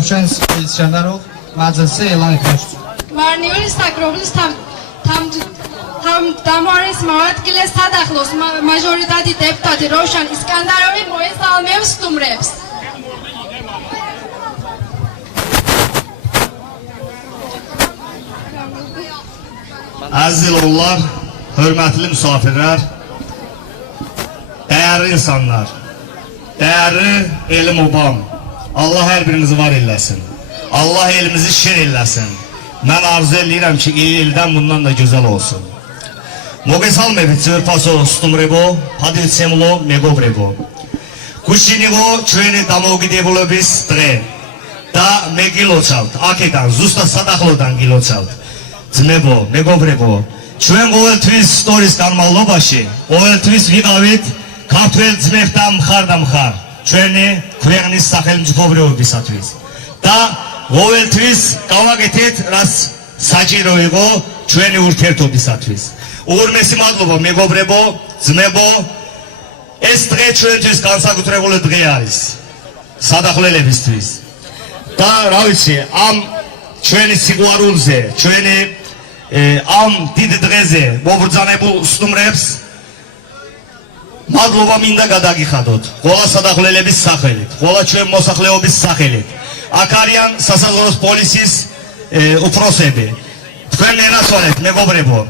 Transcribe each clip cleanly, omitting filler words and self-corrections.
Rovşan İskenderov məclisi elan etmişdir. Marniyolis Takrobulis tam damar smarat gile sadaklos majoritati deputati Rovşan İskenderovi moje salmev stumreps. Aziz oğullar, hörmətli misafirlər, değerli insanlar, değerli elim obam, Allah hər birinizi var eləsin. Allah elimizi şir eləsin. Mən arzu eləyirəm ki, ildən bundan da güzel olsun. Mogesalmevi цвърпасо стумребо, падилцемло меговребо. Кушиниго чуени дамоги деболо бис тре. Да мегилочалт, акедан, зуста садахлодан гилочалт. Цмебо, меговребо. Чуен овел твис сторис канмалло баши. Овел твис вигавит, картвел цмефтам хардам хар. Чуени куягнис сахелм жуковребо бисатвис. Да овел твис кавагетет рас саჯიროიღო ჩვენი ურთიერთობისათვის. Ურმესი მადლობა მეგობრებო, ძმებო, ეს დღე ჩვენთვის განსაკუთრებული დღე არის სადახველებისთვის. და რა ვიცი, ამ ჩვენი სიყვარულზე, ჩვენი ამ დიდ დღეზე მობრძანებულ სტუმრებს მადლობა მინდა გადაგიხადოთ. ყველა სადახველების სახელით, ყველა ჩვენ მოსახლეობის სახელით. აქ არიან სასაზღვრო პოლიციის უფროსები. თქვენ ენასვალეთ მეგობრებო.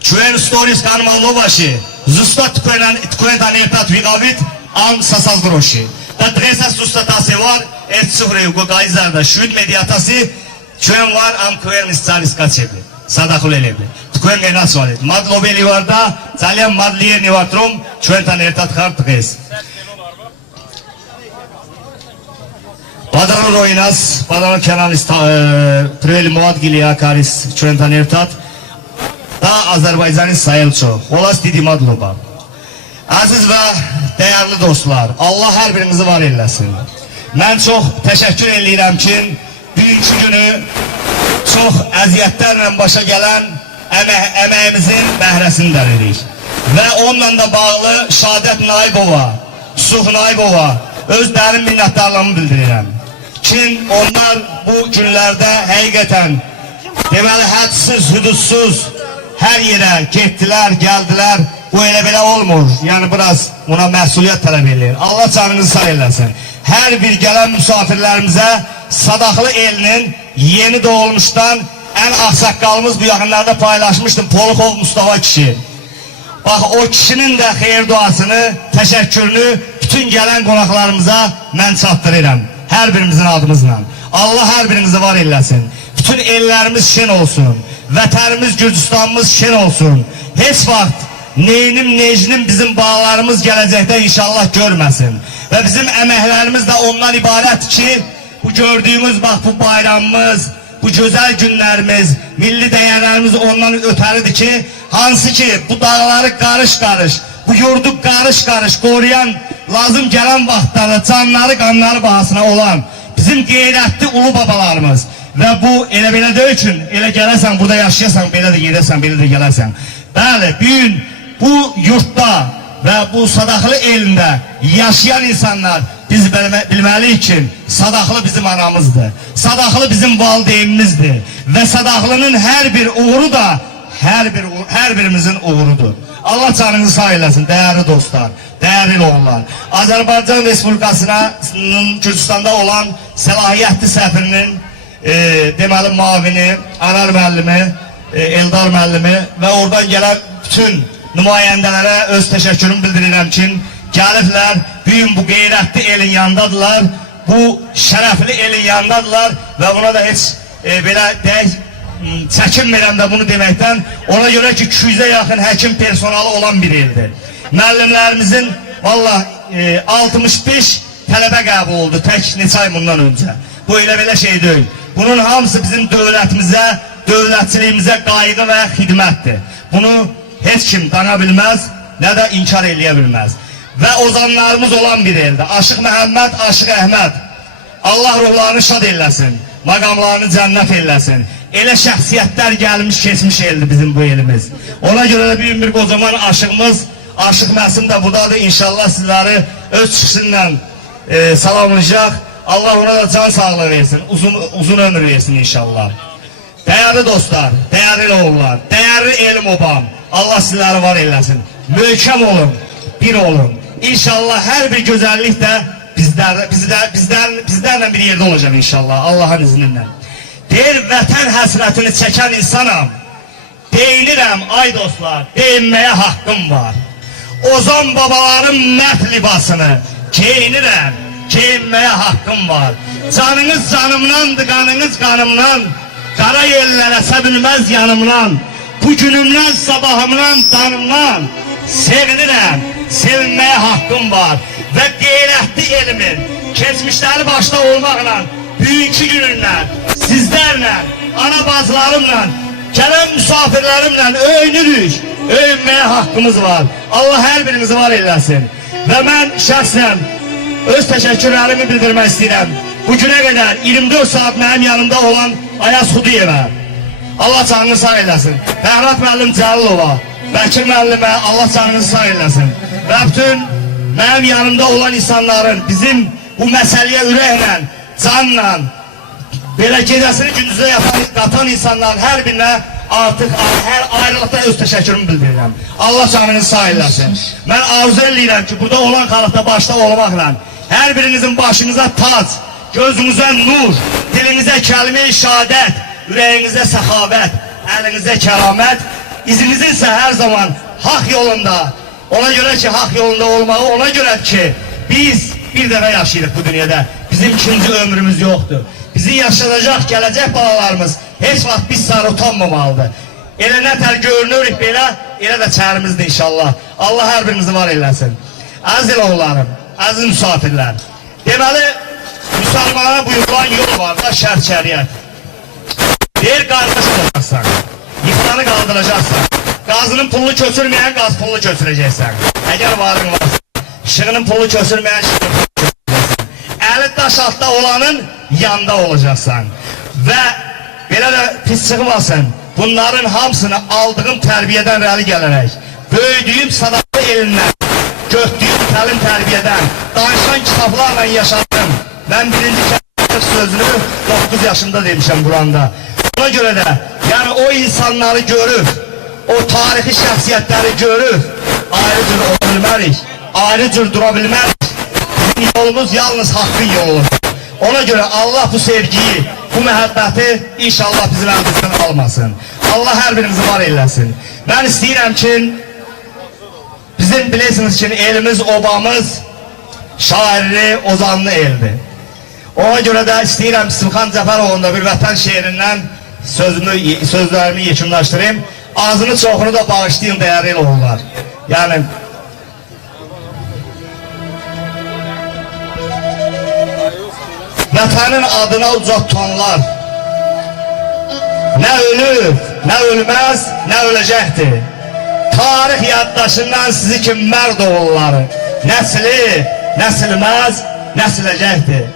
ჩვენ სტორის განმავლობაში ზუსტად თქვენთან ერთად ვიყავით ამ სასაზღვროში. და დღესაც ზუსტად ასე ვარ, ერთ წვრი უკვე გაიზარდა 17,000 ჩვენ ვარ ამ ქვეყნის ძალისკაცები, სადახველები. თქვენ ენასვალეთ. მადლობელი ვარ და ძალიან მადლიერნი ვართ რომ ჩვენთან ერთად ხართ დღეს. Badran Roinas, Badran Kenalis პირველი მოადგილე აქ არის ჩვენთან ერთად და Azərbaycanis Sayelço. Xolas დიდი მადლობა. Aziz və dəyərli dostlar, Allah hər birinizi var eləsin. Mən çox təşəkkür edirəm ki, bugünkü günü çox əziyyətlərlə başa gələn əməyimizin bəhrəsini dəririk. Və onunla da bağlı Şadət Naibova, Suh Naibova öz dərin minnətdarlığımı bildirirəm. Ki onlar bu günlərdə həqiqətən deməli hədsiz, hüdudsuz hər yerə getdilər, gəldilər. Bu elə belə olmur. Yəni biraz buna məsuliyyət tələb edir. Allah canınızı sağ eləsin. Hər bir gələn misafirlərimizə Sadaxlı elinin yeni doğulmuşdan ən ağsaqqalımız bu yaxınlarda paylaşmışdım. Poluxov Mustafa kişi. Bax o kişinin də xeyir duasını, təşəkkürünü bütün gələn qonaqlarımıza mən çatdırıram. Hər birimizin adımızla. Allah hər birinizi var eləsin. Bütün ellərimiz şen olsun. Vətənimiz, Gürcüstanımız şen olsun. Heç vaxt neynim, necnim bizim bağlarımız gələcəkdə inşallah görməsin. Və bizim əməklərimiz də ondan ibarət ki, bu gördüyümüz bax bu bayramımız, bu gözəl günlərimiz, milli dəyərlərimiz ondan ötəridir ki, hansı ki bu dağları qarış-qarış, bu yurdu qarış-qarış qoruyan, lazım gələn vaxtlarda canları, qanları bahasına olan bizim qeyrətli ulu babalarımız. Və bu elə belə deyil üçün, elə gələsən, burada yaşayasan, belə də gedəsən, belə də gələrsən. Bəli, bugün bu yurtda və bu Sadaxlı elində yaşayan insanlar biz bilməliyik ki, Sadaxlı bizim anamızdır. Sadaxlı bizim valideynimizdir. Və Sadaxlının hər bir uğuru da hər birimizin uğurudur. Allah canınızı sağ eləsin, değerli dostlar, değerli oğullar. Azərbaycan Respublikasının Gürcüstanda olan səlahiyyətli səfirinin deməli mavini, Anar müəllimi, Eldar müəllimi və oradan gələn bütün nümayəndələrə öz təşəkkürümü bildirirəm ki, gəliblər, bugün bu qeyrətli elin yandadılar, bu şərəfli elin yandadılar və buna da heç belə çəkinmirəm də bunu deməkdən, ona görə ki 200'e yaxın həkim personalı olan bir ildir. Müəllimlərimizin valla 65 tələbə qəbul oldu tək neçə ay bundan öncə. Bu elə belə şey deyil. Bunun hamısı bizim dövlətimizə, dövlətçiliyimizə qayğı və xidmətdir. Bunu heç kim dana bilməz, nə də inkar eləyə bilməz. Və ozanlarımız olan bir eldir. Aşıq Məhəmməd, Aşıq Əhməd. Allah ruhlarını şad eləsin, maqamlarını cənnət eləsin. Elə şəxsiyyətlər gəlmiş, keçmiş eldir bizim bu elimiz. Ona görə də bir qocaman aşığımız, Aşıq Məsim də buradadır. İnşallah sizləri öz çıxışıyla salamlayacaq. Allah ona da can sağlığı versin, uzun ömür versin inşallah. Değerli dostlar, değerli oğullar, değerli elim obam, Allah sizleri var eylesin. Möhkem olun, bir olun. İnşallah her bir güzellik de bizlerle bir yerde olacak inşallah, Allah'ın izniyle. Deyir, vətən həsrətini çəkən insanam. Deyinirəm, ay dostlar, deyinməyə haqqım var. Ozan babaların mərd libasını geyinirəm, geyinməyə haqqım var. Canınız canımdandır, qanınız qanımdan. Qara yerlərə səbilməz yanımdan. Bugünümdən, sabahımdan, danımdan. Sevinirəm, sevinməyə haqqım var. Və qeyrətli elimin, keçmişləri başda olmaqla, büyükçü gününlə, sizlərlə, ana bazılarımla, gələn misafirlərimlə öyünürük, öyünməyə haqqımız var. Allah hər birinizi var eyləsin. Və mən şəxsən öz təşəkkürlərimi bildirmək istəyirəm. Bugünə qədər 24 saat mənim yanımda olan Ayaz Xudiyevə, Allah canını sağ eyləsin. Bəhrət müəllim Cəlilova, Bəkir müəllimə, Allah canını sağ eyləsin. Və bütün mənim yanımda olan insanların, bizim bu məsələyə ürəklə, canla, belə gecəsini gündüzə qatan insanların hər birinə artıq hər ayrılıqda öz təşəkkürümü bildirirəm. Allah canını sağ eyləsin. Mən arzu edirəm ki, burada olan qalıqda başda olmaqla, hər birinizin başınıza tac, gözünüzə nur, dilinizə kəlmə-i şəhadət, ürəyinizə səxavət, əlinizə kəramət, izinizin isə hər zaman haqq yolunda, ona görə ki, haqq yolunda olmağı, ona görə ki, biz bir dəfə yaşayırıq bu dünyada, bizim ikinci ömrümüz yoxdur. Bizi yaşadacaq, gələcək balalarımız heç vaxt biz sarı utanmamalıdır. Elə nətər görünürük belə, elə də çərimizdir inşallah. Allah hər birimizi var eyləsin. Əziz oğullarım, əziz müsafirlər, deməli, müsəlmana buyurulan yol var da şərt şəriət. Deyir, qardaş olacaqsan, yıxılanı qaldıracaqsan, qazının pulunu köçürməyən qaz pulunu köçürəcəksən. Əgər varın varsa, işığının pulunu köçürməyən işığını pulunu köçürəcəksən. Əli daş altda olanın yanda olacaqsan. Və belə də pis çıxmasın, bunların hamısını aldığım tərbiyədən rəli gələrək, böyüdüyüm sadaqlı elindən, götdüyüm təlim tərbiyədən, danışan kitablarla yaşadım. Mən birinci kəlmə sözünü 9 yaşında demişəm Quranda. Ona görə də, yəni o insanları görüb, o tarixi şəxsiyyətləri görüb, ayrı cür ola bilmərik, ayrı cür dura bilmərik. Bizim yolumuz yalnız haqqın yoludur. Ona görə Allah bu sevgiyi, bu məhəbbəti inşallah bizim əlimizdən almasın. Allah hər birimizi var eyləsin. Mən istəyirəm ki, bizim bilirsiniz ki, elimiz, obamız, şairli, ozanlı eldir. Ona görə də istəyirəm Simxan Cəfərovun da bir vətən şeirindən sözlərimi yekunlaşdırayım. Ağzını çoxunu da bağışlayın dəyərli oğullar. Yəni, vətənin adına uca tutanlar nə ölür, nə ölməz, nə öləcəkdir. Tarix yaddaşından sizi kim mərd oğulları, nəsli, nəsilməz, nəsiləcəkdir.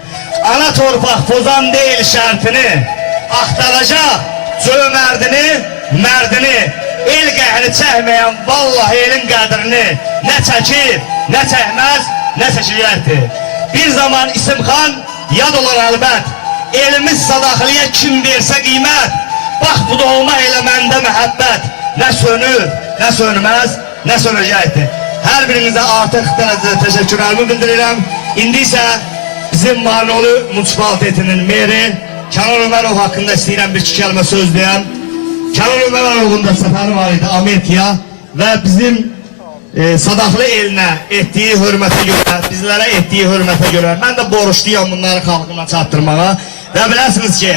Ana torpaq pozan deyil şərtini, axtaracaq cömərdini, mərdini, el qəhri çəkməyən vallahi elin qədrini nə çəkib, nə çəkməz, nə çəkiləkdir. Bir zaman İsimxan yad olan əlbət, elimiz sadaqlıya kim versə qiymət, bax bu doğma elə məndə məhəbbət, nə sönür, nə sönməz, nə sönəcəkdir. Hər birinizə artıq dərəcədə təşəkkürlərimi bildirirəm. İndi isə bizim Marnolu Municipalitetinin meri Kənan Ömərov haqqında istəyirəm bir-iki kəlmə söz deyəm. Kənan Ömərovun da səfəri var idi Amerikaya və bizim sadaqlı elinə etdiyi hörmətə görə, bizlərə etdiyi hörmətə görə mən də borçluyam bunları xalqıma çatdırmağa və biləsiniz ki,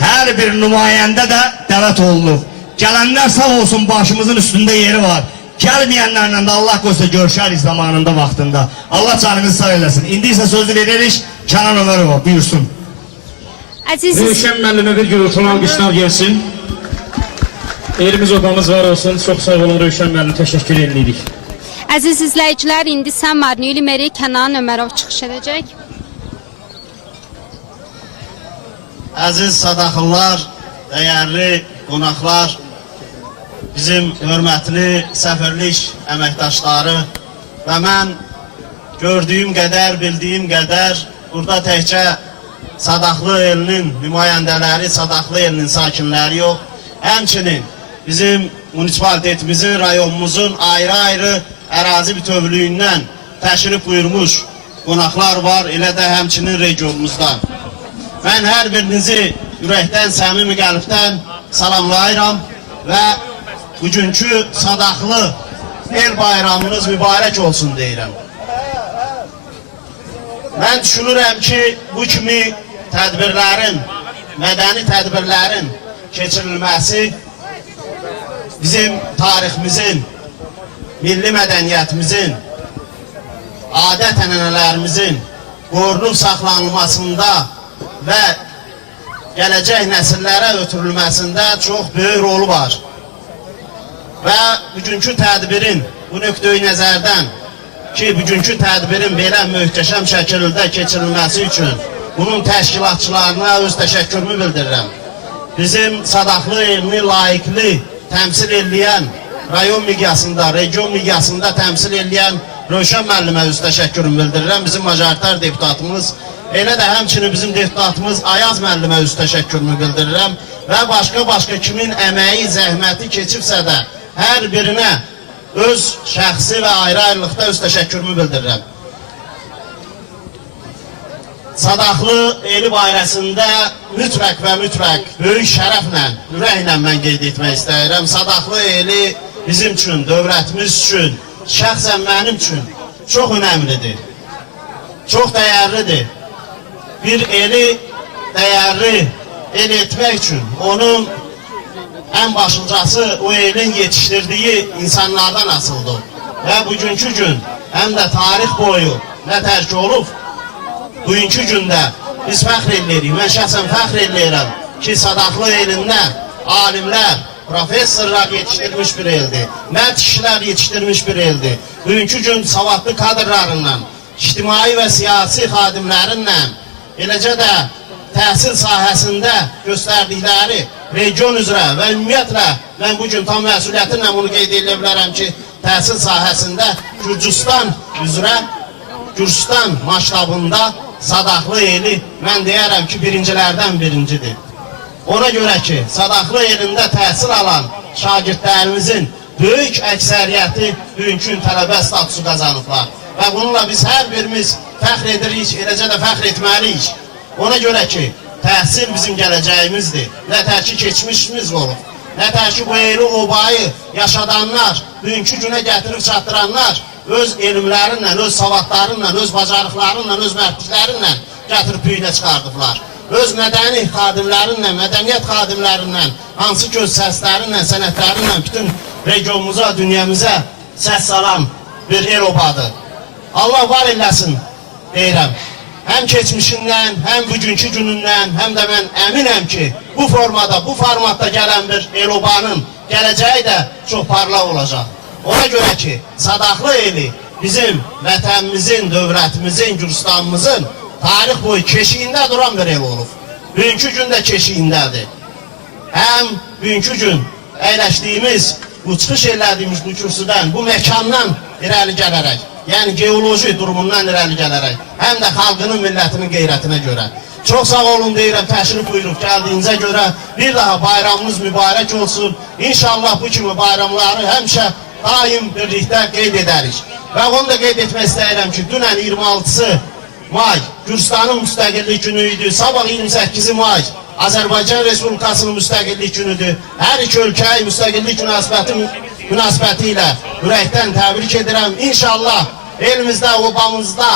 hər bir nümayəndə də dəvət olunur. Gələnlər sağ olsun, başımızın üstündə yeri var. Gəlməyənlərlə də Allah qoysa görüşərik zamanında, vaxtında. Allah canınızı sağ eləsin. İndi isə sözü veririk Kənan Ömərova, buyursun. Rövşən müəllimə bir gürültülü alqışlar gəlsin. Elimiz obamız var olsun. Çox sağ olun Rövşən müəllim, təşəkkür edirik. Əziz izləyicilər, indi Marnoli meri Kənan Ömərov çıxış edəcək. Əziz sadaqlılar, dəyərli qonaqlar, bizim hörmətli səfirlik əməkdaşları və mən gördüyüm qədər, bildiyim qədər burada təkcə Sadaxlı elinin nümayəndələri, Sadaxlı elinin sakinləri yox. Həmçinin bizim munisipalitetimizin, rayonumuzun ayrı-ayrı ərazi bütövlüyündən təşrif buyurmuş qonaqlar var, elə də həmçinin regionumuzdan. Mən hər birinizi ürəkdən, səmimi qəlbdən salamlayıram və bugünkü Sadaxlı el bayramınız mübarək olsun deyirəm. Mən düşünürəm ki, bu kimi tədbirlərin, mədəni tədbirlərin keçirilməsi bizim tariximizin, milli mədəniyyətimizin, adət-ənənələrimizin qorunub saxlanılmasında və gələcək nəsillərə ötürülməsində çox böyük rolu var. Və bugünkü tədbirin bu nöqteyi nəzərdən ki, bugünkü tədbirin belə möhtəşəm şəkildə keçirilməsi üçün bunun təşkilatçılarına öz təşəkkürümü bildirirəm. Bizim Sadaxlı elini layiqli təmsil edən, rayon miqyasında, region miqyasında təmsil edən Rövşən müəllimə öz təşəkkürümü bildirirəm. Bizim majoritar deputatımız, elə də həmçinin bizim deputatımız Ayaz müəllimə öz təşəkkürümü bildirirəm. Və başqa kimin əməyi, zəhməti keçibsə də hər birinə öz şəxsi və ayrı-ayrılıqda öz təşəkkürümü bildirirəm. Sadaxlı eli barəsində mütləq və mütləq böyük şərəflə, ürəklə mən qeyd etmək istəyirəm. Sadaxlı eli bizim üçün, dövlətimiz üçün, şəxsən mənim üçün çox önəmlidir, çox dəyərlidir. Bir eli dəyərli el etmək üçün onun ən başlıcası o elin yetişdirdiyi insanlardan asılıdır. Və bugünkü gün həm də tarix boyu nə tərk olub, bugünkü gündə biz fəxr edirik, mən şəxsən fəxr edirəm ki, Sadaxlı elində alimlər, professorlar yetişdirmiş bir eldir, mərd kişilər yetişdirmiş bir eldir. Bugünkü gün savadlı kadrlarından, ictimai və siyasi xadimlərinlə, eləcə də təhsil sahəsində göstərdikləri region üzrə və ümumiyyətlə mən bugün tam məsuliyyətinlə bunu qeyd edə bilərəm ki, təhsil sahəsində Gürcüstan üzrə, Gürcüstan maştabında Sadaxlı eli mən deyərəm ki, birincilərdən birincidir. Ona görə ki, Sadaxlı elində təhsil alan şagirdlərimizin böyük əksəriyyəti bugünkü tələbə statusu qazanıblar. Və bununla biz hər birimiz fəxr edirik, eləcə də fəxr etməliyik. Ona görə ki, təhsil bizim gələcəyimizdir. Nətər ki, keçmişimiz olub. Nətər ki, bu eli obayı yaşadanlar, bugünkü günə gətirib çatdıranlar öz elmlərinlə, öz savadlarınla, öz bacarıqlarınla, öz mərdliklərinlə gətirib büyünə çıxardıblar. Öz mədəni xadimlərinlə, mədəniyyət xadimlərinlə, hansı göz səslərinlə, sənətlərinlə bütün regionumuza, dünyamıza səs salan bir el obadır. Allah var eləsin deyirəm. Həm keçmişindən, həm bugünkü günündən, həm də mən əminəm ki, bu formada, bu formatda gələn bir el obanın gələcəyi də çox parlaq olacaq. Ona görə ki, Sadaxlı eli bizim vətənimizin, dövlətimizin, Gürcüstanımızın tarix boyu keşiyində duran bir el olub. Bugünkü gün də keşiyindədir. Həm bugünkü gün əyləşdiyimiz, bu çıxış elədiyimiz bu kürsüdən, bu məkandan irəli gələrək, yəni geoloji durumundan irəli gələrək, həm də xalqının, millətinin qeyrətinə görə. Çox sağ olun deyirəm, təşrif buyurub gəldiyinizə görə bir daha bayramınız mübarək olsun. İnşallah bu kimi bayramları həmişə daim birlikdə qeyd edərik. Və onu da qeyd etmək istəyirəm ki, dünən 26 may Gürcüstanın müstəqillik günü idi, sabah 28 may Azərbaycan Respublikasının müstəqillik günüdür. Hər iki ölkəyi müstəqillik münasibəti ilə ürəkdən təbrik edirəm. İnşallah elimizdə, obamızda,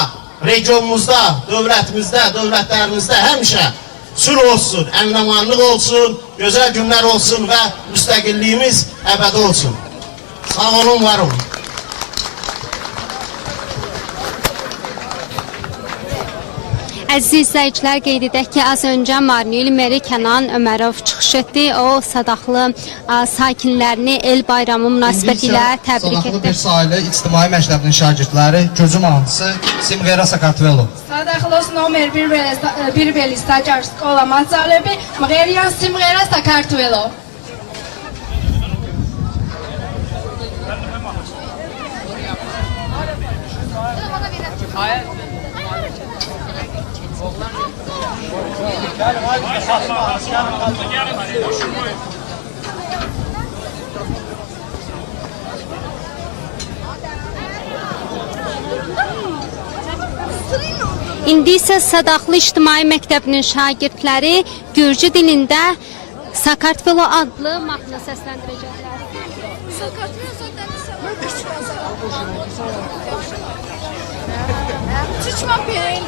regionumuzda, dövlətimizdə, dövlətlərimizdə həmişə sülh olsun, əmin-amanlıq olsun, gözəl günlər olsun və müstəqilliyimiz əbədi olsun. Sağ olun, var olun. Əziz izləyicilər, qeyd edək ki, az öncə Marniyeli meri Kənan Ömərov çıxış etdi. O, Sadaxlı sakinlərini el bayramı münasibəti ilə təbrik Sadaxlı etdi. bir sahili ictimai məktəbinin şagirdləri Gürcü mahnısı Simğera Sakartvelo. Sadaxlos nomer 1 beli stacar skola matzalebi Mğeriyan Simğera Sakartvelo. İndi isə Sadaxlı İctimai Məktəbinin şagirdləri Gürcü dilində Sakartvelo adlı mahnı səsləndirəcəklər. Çiçma peyn.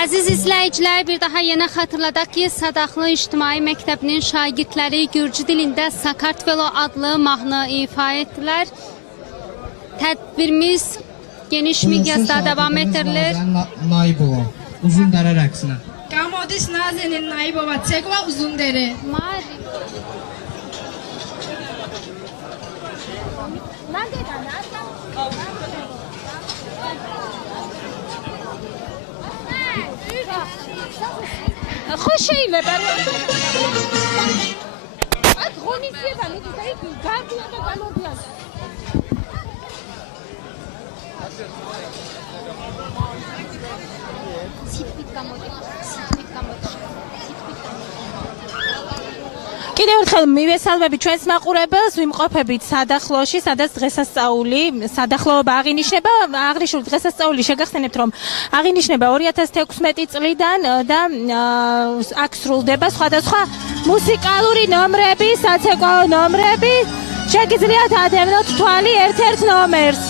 Əziz izləyicilər, bir daha yenə xatırladaq ki, Sadaxlı İctimai Məktəbinin şagirdləri Gürcü dilində Sakartvelo adlı mahnı ifa etdilər. Tədbirimiz geniş miqyasda davam etdirilir. Naib olan uzun dərə rəqsinə. Qamodis Nazenin Naibova Tsekva Uzundere. Mari. შეიძლება აქ ღონისძიება მიდის და იქ გარდია და გამოდიან სიტყვით გამოდი. სიტყვით გამოდი. კიდევ ერთხელ მივესალმები ჩვენს მაყურებელს, ვიმყოფებით სადახლოში, სადაც დღესასწაული, სადახლოობა აღინიშნება, აღნიშნულ დღესასწაული შეგახსენებთ, რომ აღინიშნება 2016 წლიდან და აქ სრულდება სხვადასხვა მუსიკალური ნომრები, საცეკვაო ნომრები. შეგიძლიათ ადევნოთ თვალი ერთ-ერთ ნომერს.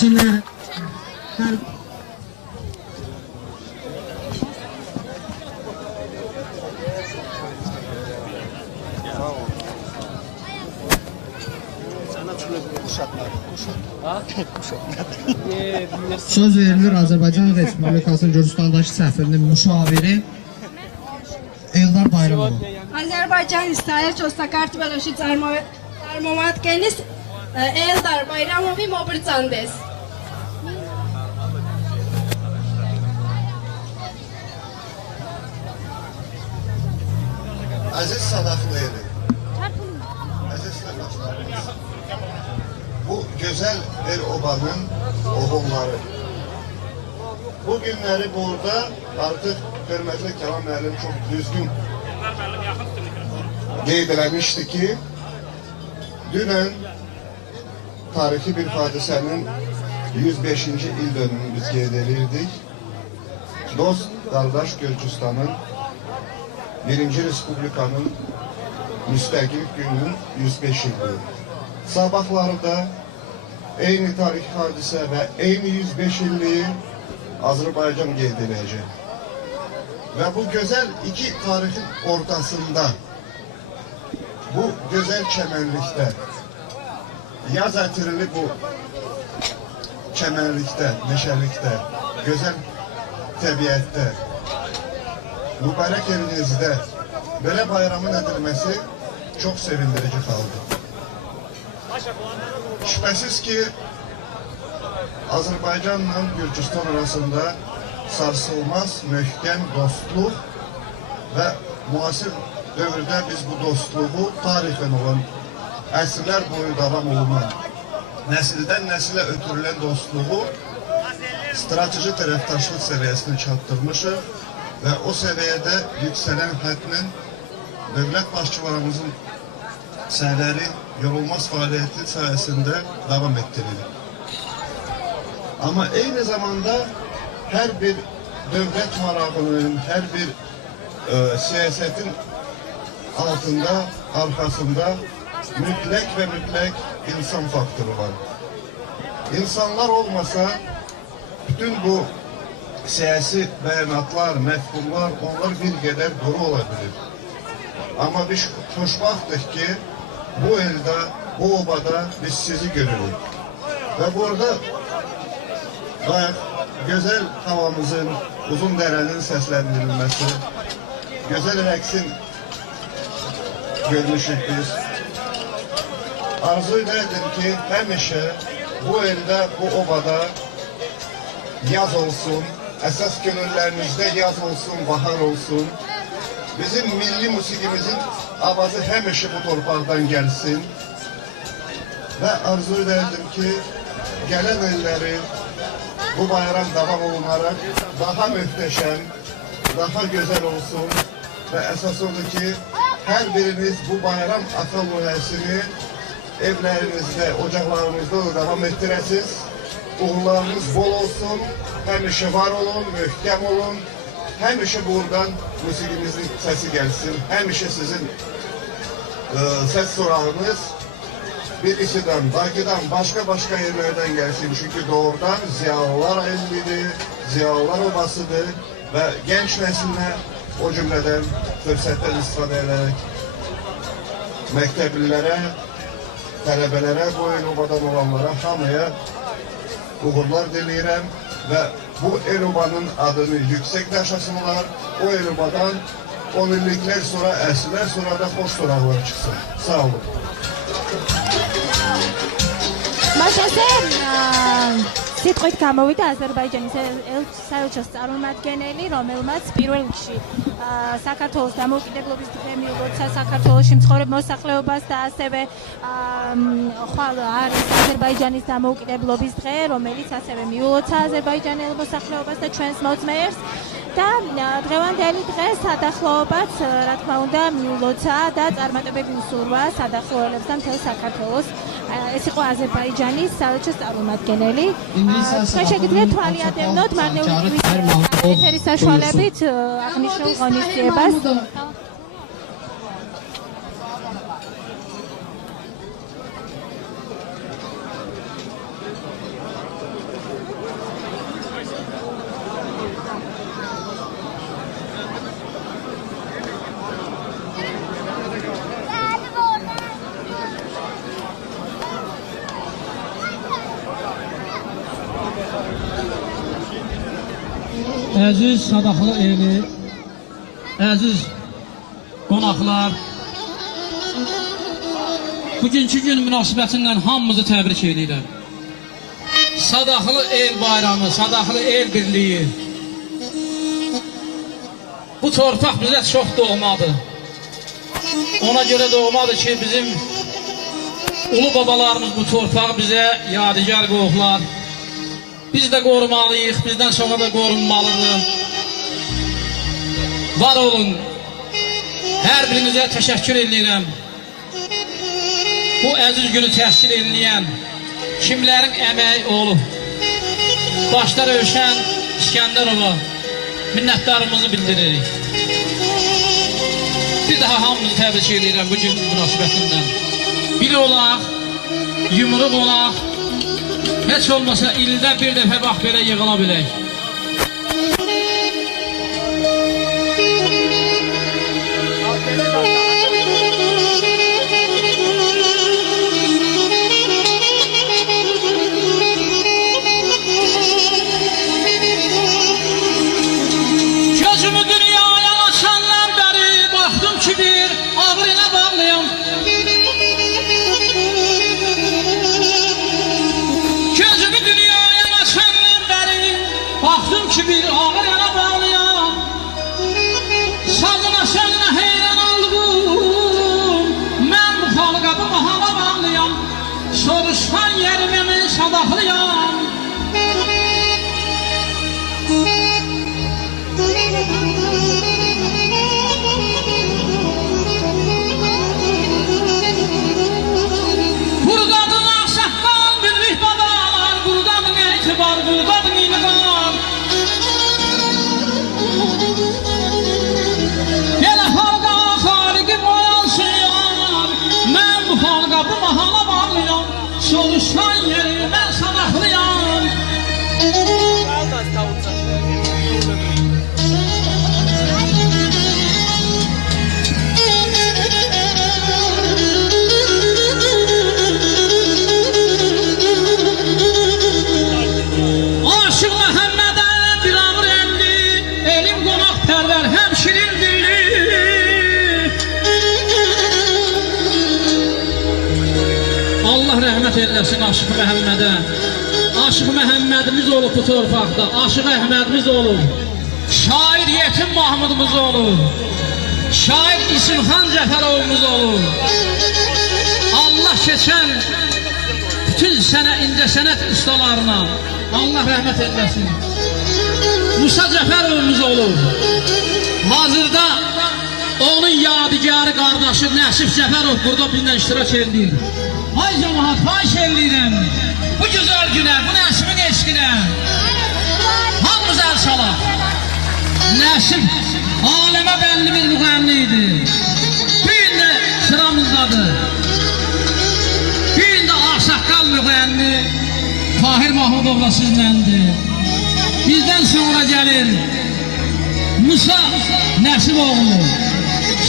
Şimdi söz verilir Azərbaycan Respublikasının Gürcüstandakı səfirinin müşaviri Eldar Bayramov. Azərbaycan İstihbarat Çostakart-Beloşi Çarmovatkenis Eldar Bayramovi Mobrcandes. Aziz Sadaqlı eli, aziz qardaşlarımız, bu gözəl el obanın oğulları. Bu günləri burada artıq hörmətli Kənan müəllim çox düzgün qeyd eləmişdi ki, dünən tarixi bir hadisənin 105-ci il dönümünü biz qeyd edirdik. Dost, qardaş Gürcüstanın, Birinci Respublikanın müstəqil gününün 105 illiyi. Sabahları da eyni tarix hadisə və eyni 105 illiyi Azərbaycan qeyd edəcək. Və bu gözəl iki tarixin ortasında, bu gözəl çəmənlikdə, yaz ətirili bu çəmənlikdə, meşəlikdə, gözəl təbiətdə, mübarək elinizdə belə bayramın edilməsi çox sevindirici xalqdır. Şübhəsiz ki, Azərbaycanla Gürcüstan arasında sarsılmaz, möhkəm dostluq və müasir dövrdə biz bu dostluğu tarixən olan əsrlər boyu davam olunan, nəsildən nəsilə ötürülən dostluğu strateji tərəfdaşlıq səviyyəsini çatdırmışıq və o səviyyədə yüksələn xətmin dövlət başçılarımızın səhvləri yorulmaz fəaliyyəti sayəsində davam etdirilir. Amma eyni zamanda hər bir dövlət marağının, hər bir siyasətin altında, arxasında mütləq və mütləq insan faktoru var. İnsanlar olmasa bütün bu siyasi bəyanatlar, məfhumlar, onlar bir qədər quru ola bilir. Amma biz xoşbaxtıq ki, bu ildə, bu obada biz sizi görürük. Və burada bayaq gözəl havamızın, uzun dərənin səsləndirilməsi, gözəl rəqsin görmüşük biz. Arzu edirdim ki, həmişə bu ildə, bu obada yaz olsun, əsas gönüllərinizdə yaz olsun, bahar olsun. Bizim milli musiqimizin avazı həmişə bu torpaqdan gəlsin. Və arzu edirdim ki, gələn illəri bu bayram davam olunaraq daha möhtəşəm, daha gözəl olsun və əsas odur ki, hər biriniz bu bayram ata layihəsini evlərinizdə, ocaqlarınızda da davam etdirəsiniz. Uğurlarınız bol olsun, həmişə var olun, möhkəm olun. Həmişə buradan musiqimizin səsi gəlsin, həmişə sizin səs sorağınız Bilisidən, Bakıdan, başqa yerlərdən gəlsin. Çünki doğrudan ziyalılar ellidir, ziyalılar obasıdır və gənc nəslinə o cümlədən fürsətdən istifadə edərək məktəblilərə, tələbələrə, bu el obadan olanlara, hamıya uğurlar diləyirəm və bu el obanın adını yüksək daşısınlar. O el obadan 10 illiklər sonra, əsrlər sonra da xoş soraqlar çıxsın. Sağ olun. მაშასე სიტყვით გამოვიდა აზერბაიჯანის საელჩოს წარმომადგენელი, რომელმაც პირველ რიგში საქართველოს დამოუკიდებლობის დღე მიულოცა საქართველოში მცხოვრებ მოსახლეობას და ასევე ხვალ არის აზერბაიჯანის დამოუკიდებლობის დღე, რომელიც ასევე მიულოცა აზერბაიჯანელ მოსახლეობას და ჩვენს მოწმეებს. და დღევანდელი დღე სადახლოებაც, რა თქმა უნდა, მიულოცა და წარმატებები უსურვა სადახლოელებს და მთელ საქართველოს. ეს იყო აზერბაიჯანის საელჩოს წარმომადგენელი. თქვენ შეგიძლიათ თვალიადევნოთ მარნეული ეთერის საშუალებით აღნიშნულ ღონისძიებას. Əziz Sadaxlı eli, əziz qonaqlar, bugünkü gün münasibətindən hamımızı təbrik edirəm. Sadaxlı el bayramı, Sadaxlı el birliyi. Bu torpaq bizə çox doğmadır. Ona görə doğmadır ki, bizim ulu babalarımız bu torpağı bizə yadigar qoyublar. Biz də qorumalıyıq, bizdən sonra da qorunmalıdır. Var olun, Hər birinizə təşəkkür edirəm. Bu əziz günü təşkil edən kimlərin əməyi olub. Başda Rövşən İskəndərova minnətdarımızı bildiririk. Bir daha hamımızı təbrik edirəm bu gün münasibətindən. Bir olaq, yumruq olaq, heç olmasa ildə bir dəfə bax belə yığıla bilək. Bir ağır yana bağlayan Sazına sözüne heyran oldum Ben bu halka bu mahala bağlayan Soruşsan yerime mi sadaklayan Buradadın aksakkal birlik babalar Buradadın etibar, buradadın inigar bu mahala bağlayan Soruşsan yerime sadaklayan Aşık Məhəmmədə bir ağır endi Elim qonaq pərver həm şirin dilli Allah rəhmət eyləsin Aşıq Məhəmmədə. Aşıq Məhəmmədimiz olub bu torpaqda. Aşıq Əhmədimiz olub. Şair Yetim Mahmudumuz olub. Şair İsimxan Cəfərovumuz olub. Allah keçən bütün incəsənət ustalarına Allah rəhmət eyləsin. Musa Cəfərovumuz olub. Hazırda onun yadigarı qardaşı Nəsib Cəfərov burada bizlə iştirak edir. Hay cemaat, xahiş edirəm. Bu gözəl günə, bu Nəsibin eşqinə hamımız əl salaq. Nəsib aləmə bəlli bir müğənni idi. Bu gün də sıramızdadır. Bu gün də ağsaqqal müğənni Tahir Mahmudovla sizləndir. Bizdən sonra gəlir Musa Nəsib oğlu,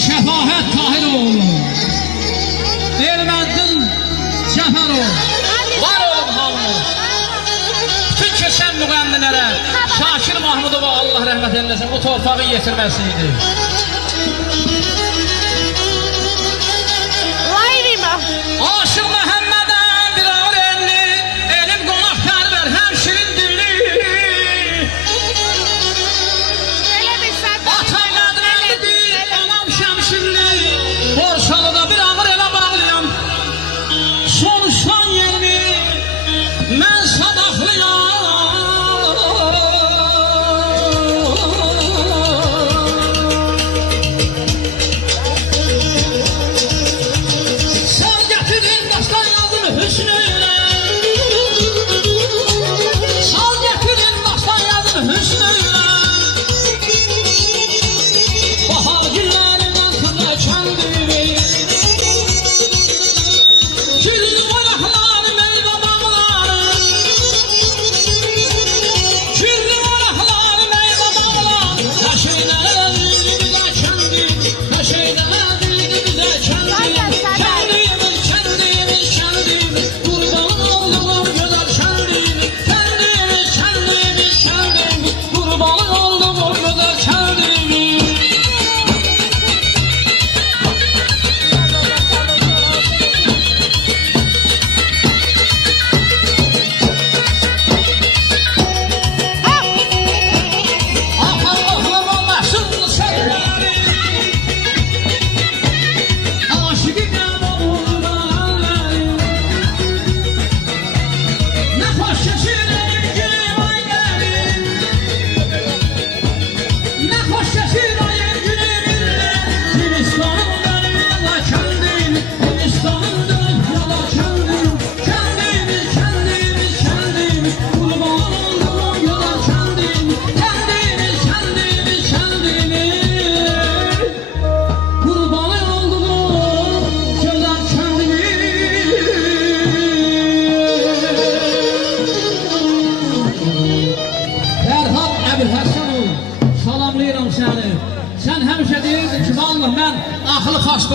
Şəfahət Tahir oğlu, Erməddin Cəfərov, var olun hamımız. Bütün keçən müğənnilərə Şakir Mahmudova Allah rəhmət eyləsin, bu torpağı yetirməsi idi. Aşıq Məhəmmədən bir ağır enli, elim qonaq pərver, həm şirin dilli. Atay mədrənlidir, anam şəmşirli, Borçalıda bir ağır elə bağlayan. Soruşsan yerimi mən sadaklayan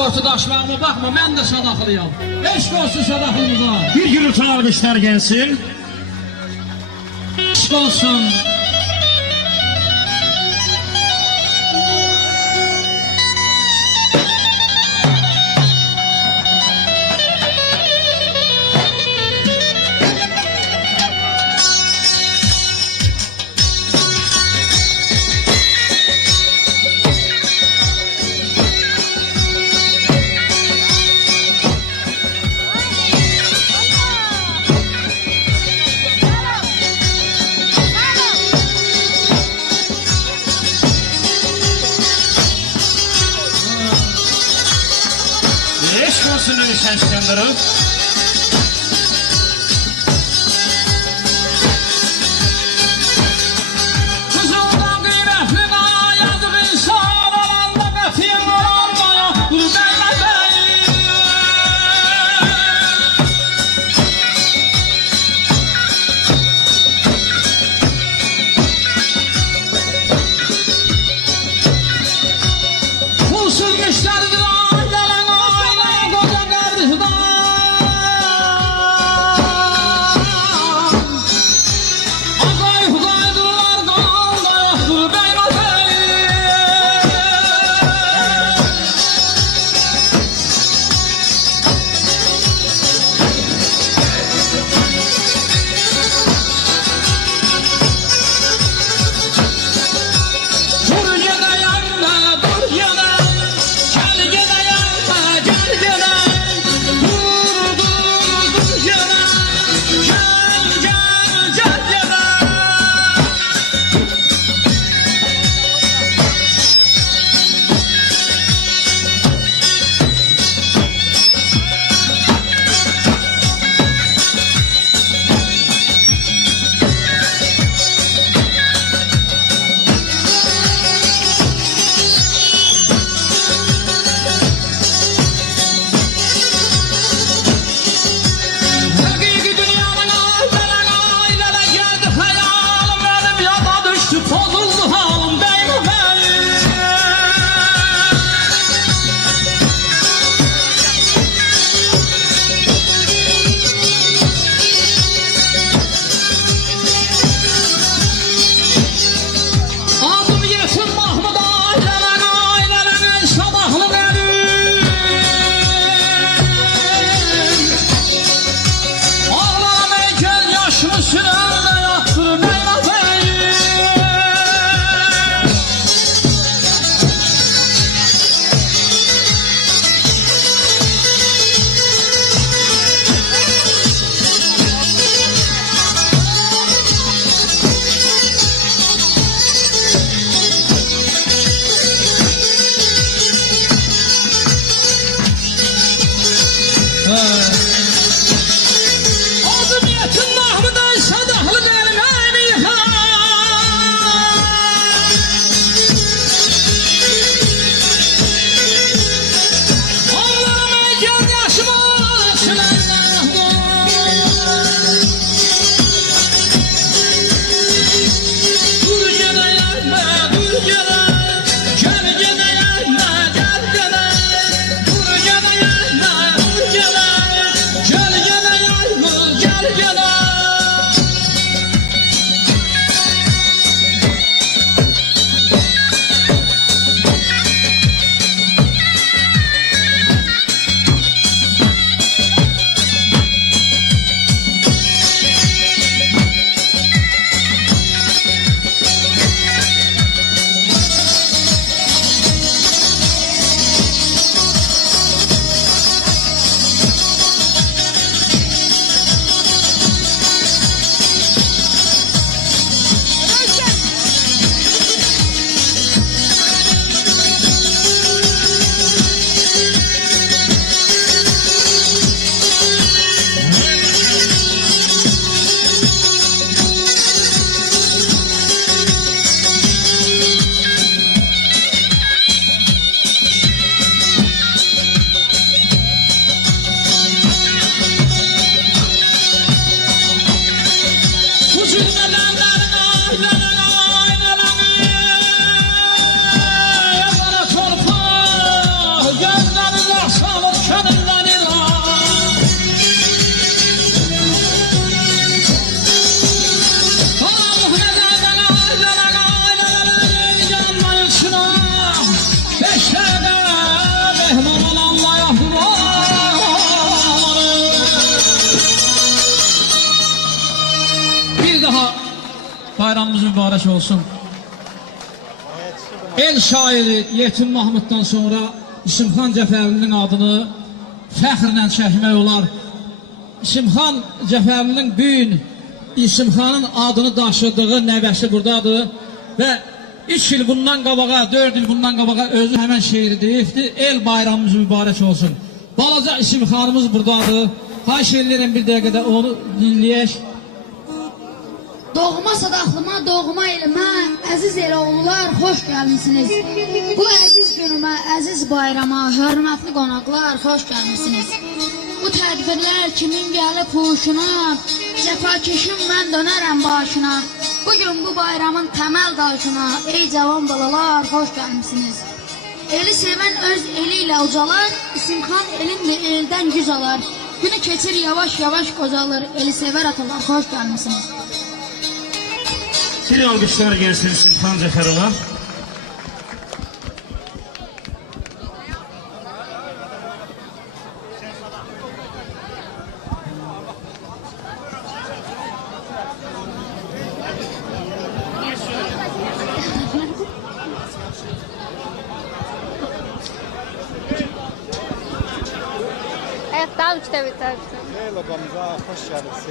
tortu daşmağıma bakma, mən də sadaxlıyam. Eşq olsun sadaxlımıza. Bir gürültü alqışlar gəlsin. Eşq olsun. Eşq olsun Ülüşən İskenderov. Kızıldan qiymətli qana yazıq insan olanda qətiyyən olmaya qürbəlmədəyim. Pulsuz müştəridir ailələrin ailən qoca qardeşdən. bayramımız mübarək olsun. El şairi Yetim Mahmuddan sonra İsimxan Cəfərlinin adını fəxrlə çəkmək olar. İsimxan Cəfərlinin bu gün İsimxanın adını daşıdığı nəvəsi buradadır və 3 il bundan qabağa, 4 il bundan qabağa özü həmən şeiri deyibdi. El bayramımız mübarək olsun. Balaca İsimxanımız buradadır. Xahiş edirəm bir dəqiqədə onu dinləyək. Doğma sadaqlıma, doğma elimə, əziz eloğlular, xoş gəlmisiniz. Bu əziz günümə, əziz bayrama, hörmətli qonaqlar, xoş gəlmisiniz. Bu tədbirlər kimin gəlib huşuna, cəfakeşim mən dönərəm başına. Bugün bu bayramın təməl daşına, ey cavan balalar, xoş gəlmisiniz. Eli sevən öz eli ilə ucalar, İsimxan elin də eldən güc alar. Günü keçir yavaş-yavaş qocalır, eli sevər atalar, xoş gəlmisiniz. Bir alqışlar gelsin İsimxan Cəfərova. Evet, daha üçte biter. Merhaba Gamze, hoş geldiniz.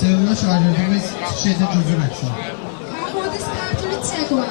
Sevgili şagirdimiz Çiçek'te Cüzü Məqsad. Modis kartını çəkmə.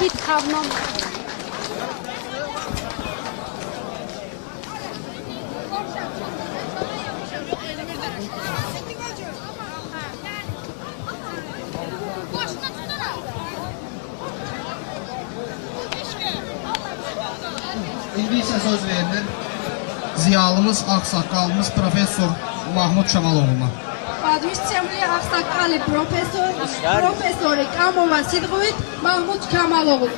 Git kavnom. İndi isə söz verilir ziyalımız, ağsaqqalımız Profesör Mahmud Kamaloğlu'na. Падвисчемли ақсақали профессори Камова Сидғуит Маҳмуд Камалоғlu.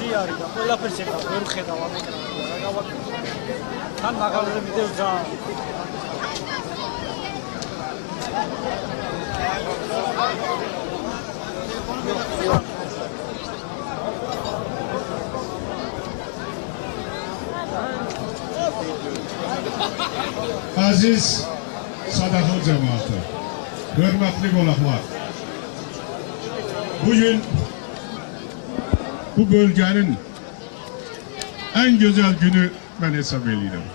ზიარი და ყველაფერს ეკავ, ვერ ხედავ ამ ეკრანზე. რა გავაკეთე? თან მაგალითად ვიდეო ძალიან Aziz Sadaqlı cemaati, hörmətli qonaqlar, bugün bu bölgenin en güzel günü ben hesap ediyorum.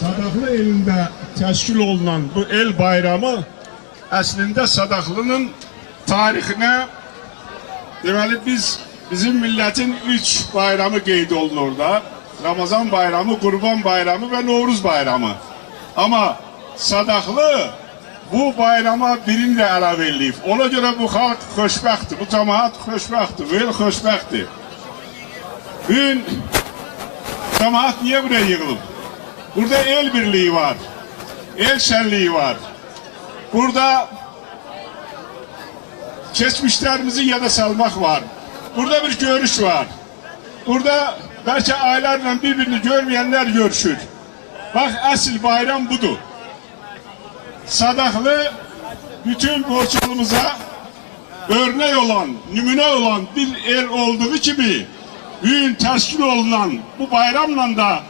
Sadaqlı elinde təşkil olunan bu el bayramı əslində Sadaqlı'nın tarixine deməli bizim milletin 3 bayramı qeyd olunur da. Ramazan bayramı, Kurban bayramı ve Novruz bayramı. Ama Sadaqlı bu bayrama birinle əlavə eləyib. Ona göre bu xalq xoşbəxtdir, bu cemaat xoşbəxtdir, el xoşbəxtdir. Bugün cemaat niye buraya yığılıb? Burada el birliği var, el şenliği var. Burada geçmişlerimizi yada salmak var. Burada bir görüş var. Burada belki aylarla birbirini görmeyenler görüşür. Bak asıl bayram budur. Sadaqlı bütün borçlumuza örnek olan, nümune olan bir el olduğu gibi bugün təşkil olunan bu bayramla da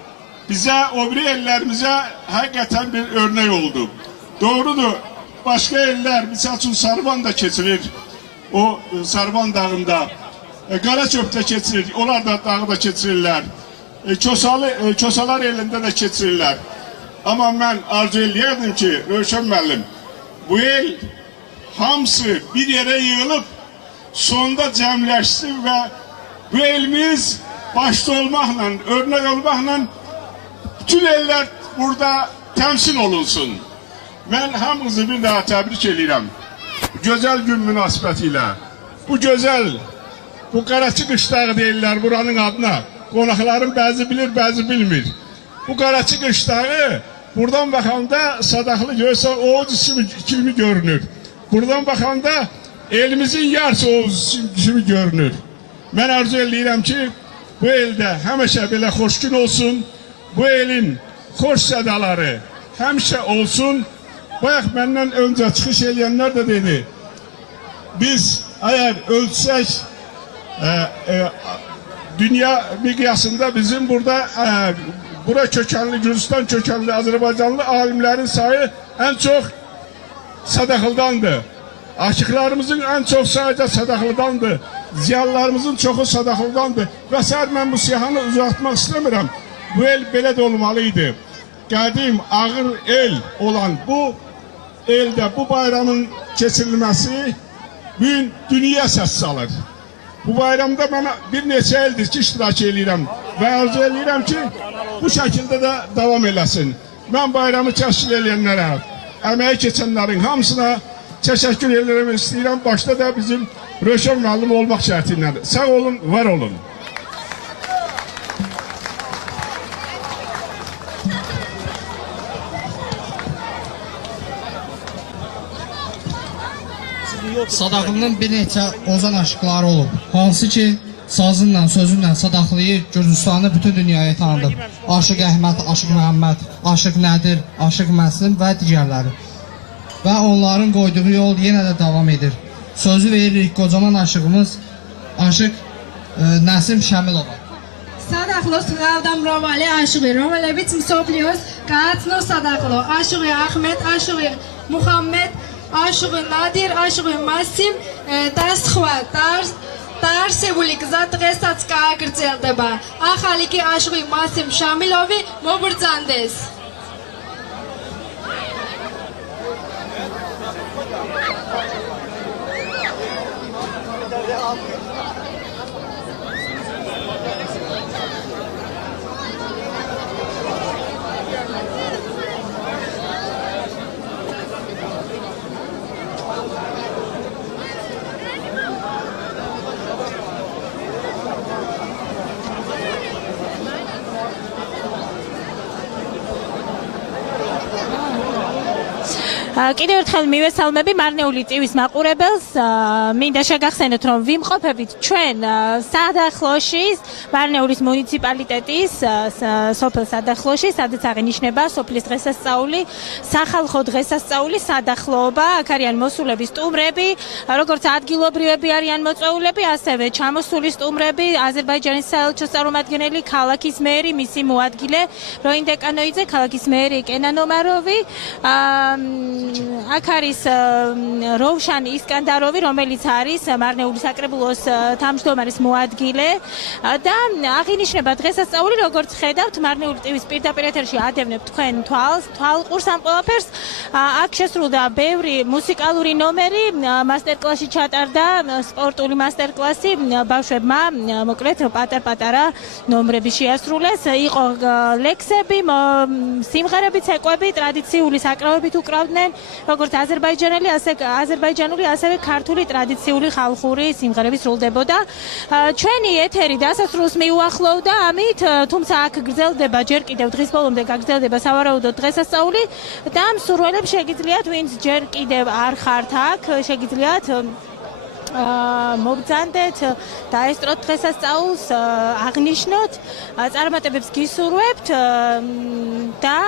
bize, o biri ellerimize hakikaten bir örnek oldu. Doğrudur. Başka eller, misal için Sarvan da kesilir. O Sarvan dağında. Qaraçöpdə keçirir, onlar da dağda keçirirlər. Çosalar elində də keçirirlər. Amma mən arzu eləyərdim ki, Rövşən müəllim, bu el hamısı bir yerə yığılıb, sonda cəmləşsin və bu elimiz başta olmaqla, örnek olmaqla bütün eller burada təmsil olunsun. Mən hamınızı bir daha təbrik edirəm. Gözəl gün münasibətilə, bu gözəl bu Qaraçı qışlağı deyirlər buranın adına. Qonaqların bəzi bilir, bəzi bilmir. Bu Qaraçı qışlağı buradan baxanda Sadaqlı görsə Oğuz kimi görünür. Buradan baxanda elimizin yarısı Oğuz kimi görünür. Mən arzu eləyirəm ki, bu elde həmişə belə xoş gün olsun. Bu elin xoş sədaları həmişə olsun. Bayaq məndən öncə çıxış eləyənlər də dedi. Biz əgər ölçsək dünya miqyasında bizim burada bura kökenli, Gürcistan kökenli Azerbaycanlı alimlerin sayı en çok Sadaqlıdandır. Aşıklarımızın en çok sayıda Sadaqlıdandır. Ziyalılarımızın çoxu Sadaqlıdandır. Və səhər mən bu siyahanı uzatmaq istəmirəm. Bu el belə də olmalıydı. Qədim, ağır el olan bu elde bu bayramın keçirilməsi bugün dünya səs salır. Bu bayramda mən bir neçə ildir ki iştirak edirəm və arzu edirəm ki bu şəkildə də davam eləsin. Mən bayramı təşkil edənlərə, əməyi keçənlərin hamısına təşəkkür edirəm istəyirəm. Başda da bizim Rövşən müəllim olmaq şərtilə. Sağ olun, var olun. Sadaqlının bir neçə ozan aşıqları olub. Hansı ki, sazınla, sözünlə Sadaqlıyı, Gürcistanı bütün dünyaya tanıdıb. Aşıq Əhməd, Aşıq Məhəmməd, Aşıq Nədir, Aşıq Məslim və digərləri. Və onların qoyduğu yol yenə də davam edir. Sözü veririk qocaman aşığımız Aşıq Nəsim Şəmilova. Sadaqlı sığavdam rovali aşığı, rovalevit misopliyoz, qaatno Sadaqlı, aşığı Ahmet, aşığı Muhammed, aşığı Nadir, aşığı Masim, დასხვა დაარსებული გზა დღესაც გააგრძელდება. ახალი კი აშვი მასიმ შამილოვი მობრძანდეს. კიდევ ერთხელ მივესალმები მარნეული ტივის მაყურებელს. მინდა შეგახსენოთ, რომ ვიმყოფებით ჩვენ სადახლოში, მარნეულის მუნიციპალიტეტის სოფელ სადახლოში, სადაც აღინიშნება სოფლის დღესასწაული, სახალხო დღესასწაული, სადახლოობა, აქ არიან მოსულები სტუმრები, როგორც ადგილობრივები არიან მოწვეულები, ასევე ჩამოსული სტუმრები, აზერბაიჯანის საელჩოს წარმომადგენელი, ქალაქის მერი, მისი მოადგილე როინ დეკანოიძე, ქალაქის მერი კენან ომაროვი, აქ არის როვშან ისკანდაროვი, რომელიც არის მარნეულის საკრებულოს თავმჯდომარის მოადგილე და აღინიშნება დღესასწაული, როგორც ხედავთ, მარნეული ტივის პირდაპირ ეთერში ადევნებ თქვენ თვალყურს ამ ყველაფერს. აქ შესრულდა ბევრი მუსიკალური ნომერი, მასტერკლასი ჩატარდა, სპორტული მასტერკლასი, ბავშვებმა მოკლედ პატარ-პატარა ნომრები შეასრულეს, იყო ლექსები, სიმღერები, ცეკვები, ტრადიციული საკრავებით უკრავდნენ, როგორც აზერბაიჯანული, ასევე ქართული ტრადიციული ხალხური სიმღერები სრულდებოდა. ჩვენი ეთერი დასასრულს მიუახლოვდა ამით, თუმცა აქ გრძელდება ჯერ კიდევ დღის ბოლომდე გაგრძელდება სავარაუდოდ დღესასწაული და მსურველებს შეგიძლიათ, ვინც ჯერ კიდევ არ ხართ აქ, შეგიძლიათ მოგძანდეთ დაესწროთ დღესასწაულს, აღნიშნოთ, წარმატებებს გისურვებთ და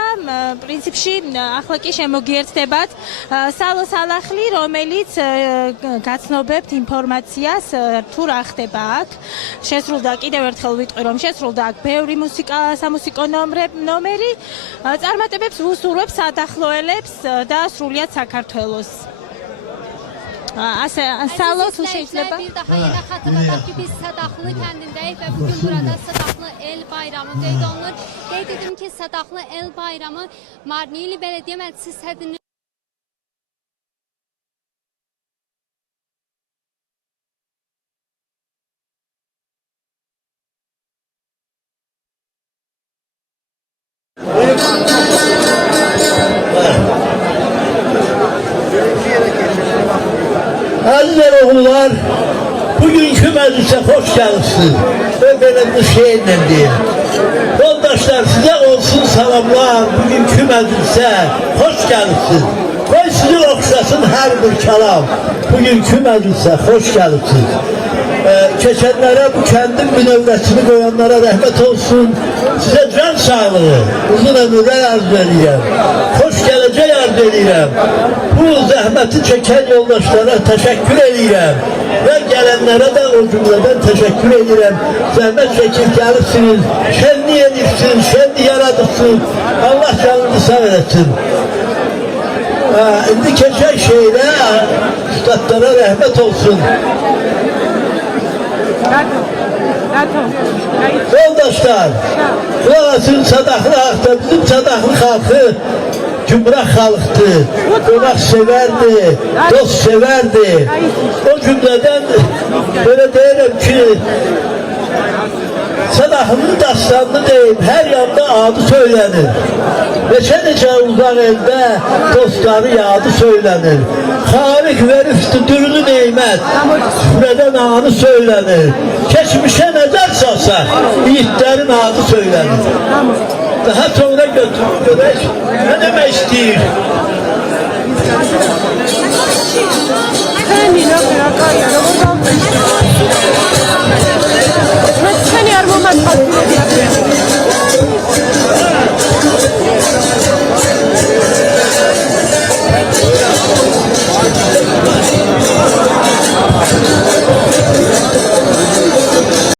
პრინციპში ახლა კი შემოგიერთდებათ სალოს ალახლი, რომელიც გაცნობებთ ინფორმაციას თუ რა ხდება აქ. შესრულდა, კიდევ ერთხელ ვიტყვი, რომ შესრულდა აქ ბევრი სამუსიკო ნომერი, წარმატებებს ვუსურვებთ სადახლოელებს და სრულიად საქართველოს. Sağ tu შეიძლება bir daha yine hatırladık ki biz Sadaxlı kəndindəyik və bugün burada Sadaxlı El Bayramı qeyd olunur. Qeyd edim ki, Sadaxlı El Bayramı Marniyeli Belediyə Məclisi sədrinin Aziz oğullar, bugünkü meclise hoş geldiniz. Ben böyle bir şeyle diyeyim. Yoldaşlar, size olsun selamlar. Bugünkü meclise hoş geldiniz. Koy sizi okşasın her bir kelam. Bugünkü meclise hoş geldiniz. Keçenlere bu kendim münevvesini koyanlara rahmet olsun. Size can sağlığı, uzun ömürler arz edeyim. Hoş geleceği arz edeyim. Bu zahmeti çeken yoldaşlara teşekkür edeyim. Ve gelenlere de o cümleden teşekkür edeyim. Zahmet çekip gelirsiniz, şenli edirsiniz, şenli yaradırsınız. Allah canını sağ etsin. Şimdi geçen şeyle üstadlara rahmet olsun. Yoldaşlar, burasının Sadaxlı halkı, bizim Sadaxlı halkı cümrah halktı, konak severdi, dost severdi. O cümleden böyle derim ki, Sadaxlı'nın dastanını deyim, her yanda adı söylenir. Neçə uzaq eldə dostları yadı söylenir. Xalik verifti dürlü neymət, süfrədən anı söylenir. Keçmişə nəzər salsaq, yiğitlərin adı söylenir. Daha sonra götürüp görək, nə demək istəyir?